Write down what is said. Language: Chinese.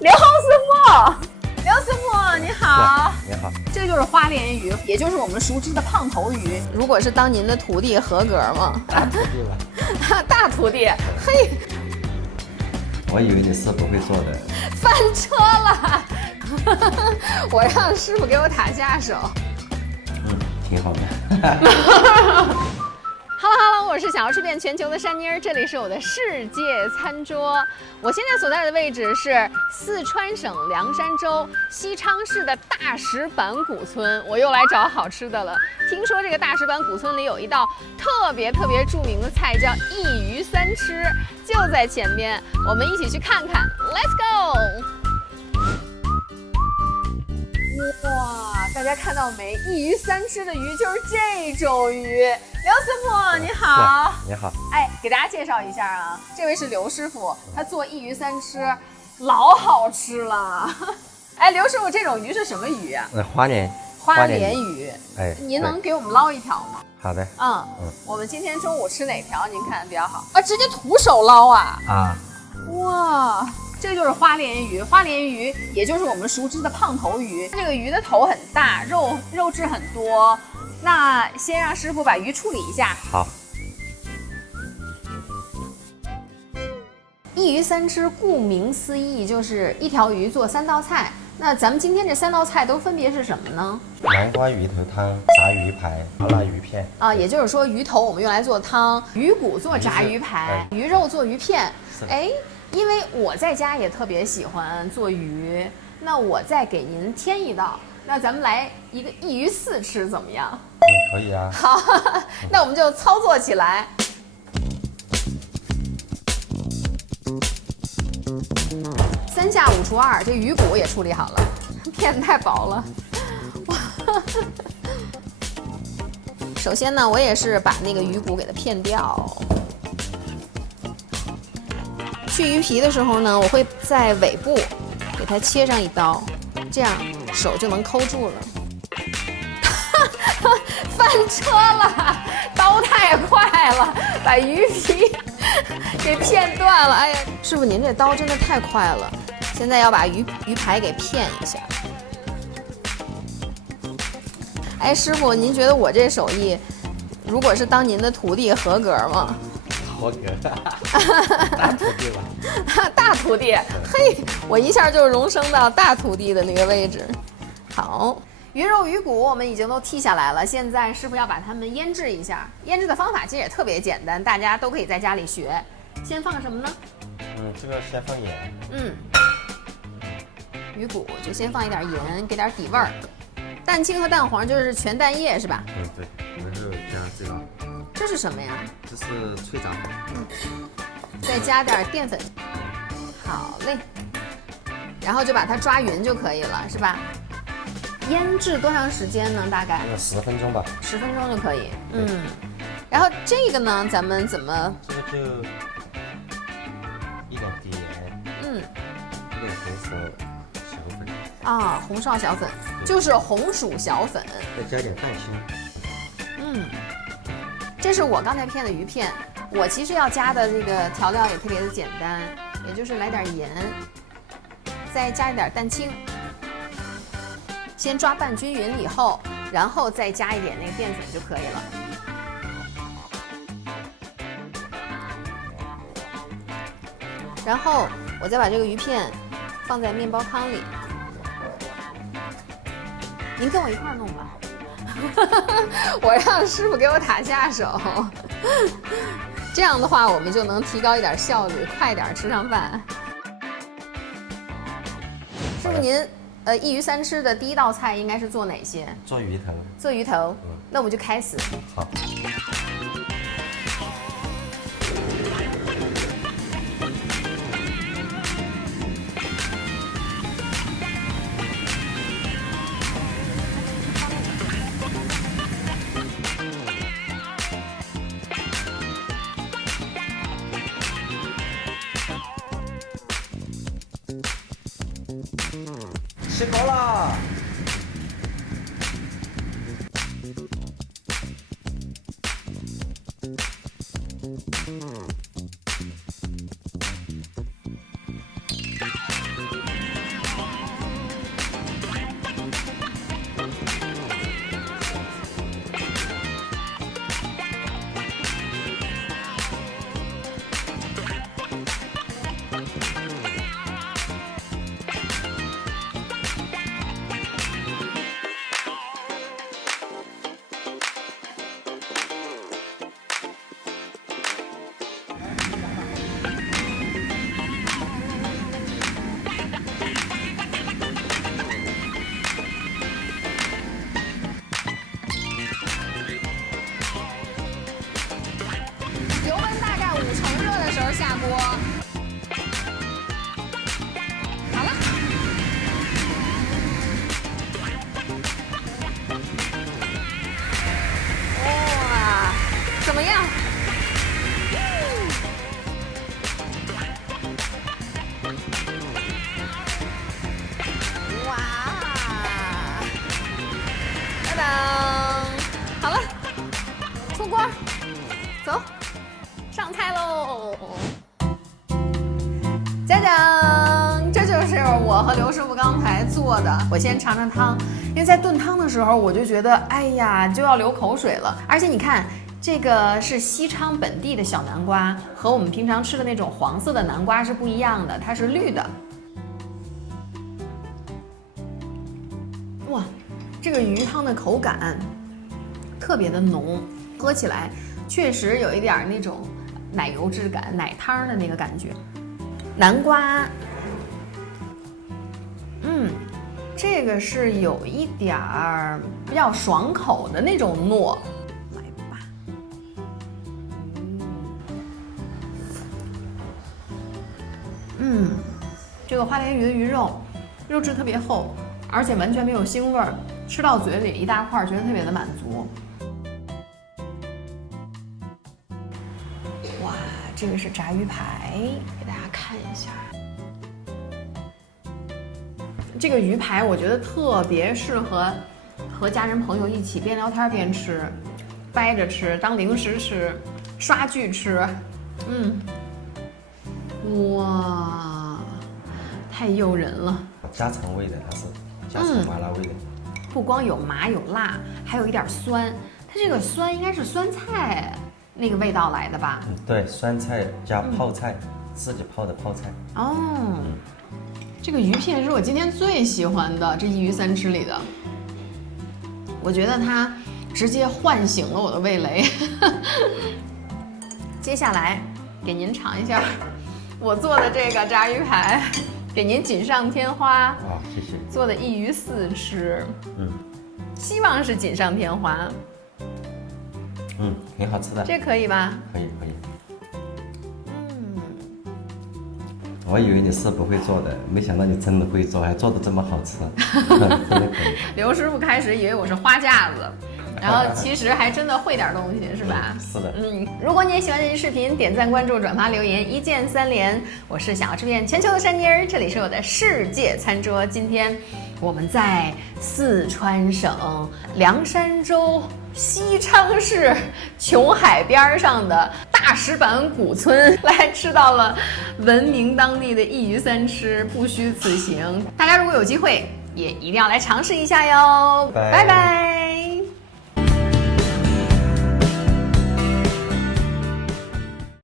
刘师傅，刘师傅你好。你好，这就是花鲢鱼，也就是我们熟知的胖头鱼。如果是当您的徒弟，合格吗？大徒弟了。大徒弟，嘿，我以为你是不会做的。翻车了。我让师傅给我打下手。挺好的。Hello， 我是想要吃遍全球的山妮儿，这里是我的世界餐桌。我现在所在的位置是四川省凉山州西昌市的大石板古村，我又来找好吃的了。听说这个大石板古村里有一道特别著名的菜叫一鱼三吃，就在前面，我们一起去看看。Let's go！哇，大家看到没？一鱼三吃的鱼就是这种鱼。刘师傅你好。你好。哎，给大家介绍一下啊，这位是刘师傅，他做一鱼三吃，老好吃了。哎，刘师傅，这种鱼是什么鱼啊？花鲢鱼。哎，您能给我们捞一条吗？好的。我们今天中午吃哪条？您看比较好啊？直接徒手捞啊？啊。哇。这就是花鲢鱼，花鲢鱼也就是我们熟知的胖头鱼。这个鱼的头很大，肉质很多。那先让师傅把鱼处理一下。好。一鱼三吃，顾名思义就是一条鱼做3道菜。那咱们今天这3道菜都分别是什么呢？南瓜鱼头汤、炸鱼排、麻辣鱼片。啊，也就是说鱼头我们用来做汤，鱼骨做炸鱼排，鱼肉做鱼片。哎。因为我在家也特别喜欢做鱼，那我再给您添一道，那咱们来一个一鱼4吃怎么样？可以啊。好，那我们就操作起来。3下5除2，这鱼骨也处理好了，片太薄了。首先呢，我也是把那个鱼骨给它片掉。去鱼皮的时候呢，我会在尾部给它切上一刀，这样手就能抠住了。翻车了，刀太快了，把鱼皮给片断了。哎呀，师傅您这刀真的太快了。现在要把鱼排给片一下。哎，师傅您觉得我这手艺，如果是当您的徒弟，合格吗？合格。大徒弟了。大徒弟，嘿，我一下就荣升到大徒弟的那个位置。好，鱼肉鱼骨我们已经都剔下来了，现在师傅要把它们腌制一下。腌制的方法其实也特别简单，大家都可以在家里学。先放什么呢？这个先放盐。鱼骨就先放一点盐，给点底味儿。蛋清和蛋黄就是全蛋液是吧？对，然后加这个。这是什么呀？这是脆炸粉。再加点淀粉。好嘞。然后就把它抓匀就可以了，是吧？腌制多长时间呢？大概10分钟吧。10分钟就可以。然后这个呢，咱们怎么？这个就一点点盐。一点红薯小粉。啊，红烧小粉就是红薯小粉。再加点蛋清。这是我刚才片的鱼片，我其实要加的这个调料也特别的简单，也就是来点盐，再加一点蛋清，先抓拌均匀了以后，然后再加一点那个淀粉就可以了。然后我再把这个鱼片放在面包糠里，您跟我一块儿弄吧。我让师傅给我打下手，这样的话我们就能提高一点效率，快点吃上饭。师傅您，一鱼三吃的第1道菜应该是做哪些？做鱼头。做鱼头。那我们就开始。好。起锅了。当，这就是我和刘师傅刚才做的。我先尝尝汤，因为在炖汤的时候我就觉得，哎呀，就要流口水了。而且你看，这个是西昌本地的小南瓜，和我们平常吃的那种黄色的南瓜是不一样的，它是绿的。哇，这个鱼汤的口感特别的浓，喝起来确实有一点那种奶油质感、奶汤的那个感觉。南瓜，这个是有一点儿比较爽口的那种糯。来吧，这个花鲢鱼的鱼肉质特别厚，而且完全没有腥味儿，吃到嘴里一大块，觉得特别的满足。哇，这个是炸鱼排，给大家看一下。这个鱼排我觉得特别适合和家人朋友一起边聊天边吃，掰着吃，当零食吃，刷剧吃。哇，太诱人了。家常味的，它是家常麻辣味的。不光有麻有辣，还有一点酸。它这个酸应该是酸菜那个味道来的吧？对，酸菜加泡菜，自己泡的泡菜。哦，这个鱼片是我今天最喜欢的，这一鱼三吃里的。我觉得它直接唤醒了我的味蕾。接下来给您尝一下我做的这个炸鱼排，给您锦上添花。哦，谢谢。做的一鱼四吃，希望是锦上添花。挺好吃的。这可以吧？可以。我以为你是不会做的，没想到你真的会做，还做的这么好吃，真的可以。刘师傅开始以为我是花架子，然后其实还真的会点东西，是吧？是的。如果你也喜欢这期视频，点赞、关注、转发、留言，一键3连。我是想要吃遍全球的山妮儿，这里是我的世界餐桌。今天我们在四川省凉山州西昌市琼海边上的大石板古村来吃到了闻名当地的一鱼三吃，不虚此行。大家如果有机会，也一定要来尝试一下哟。拜拜。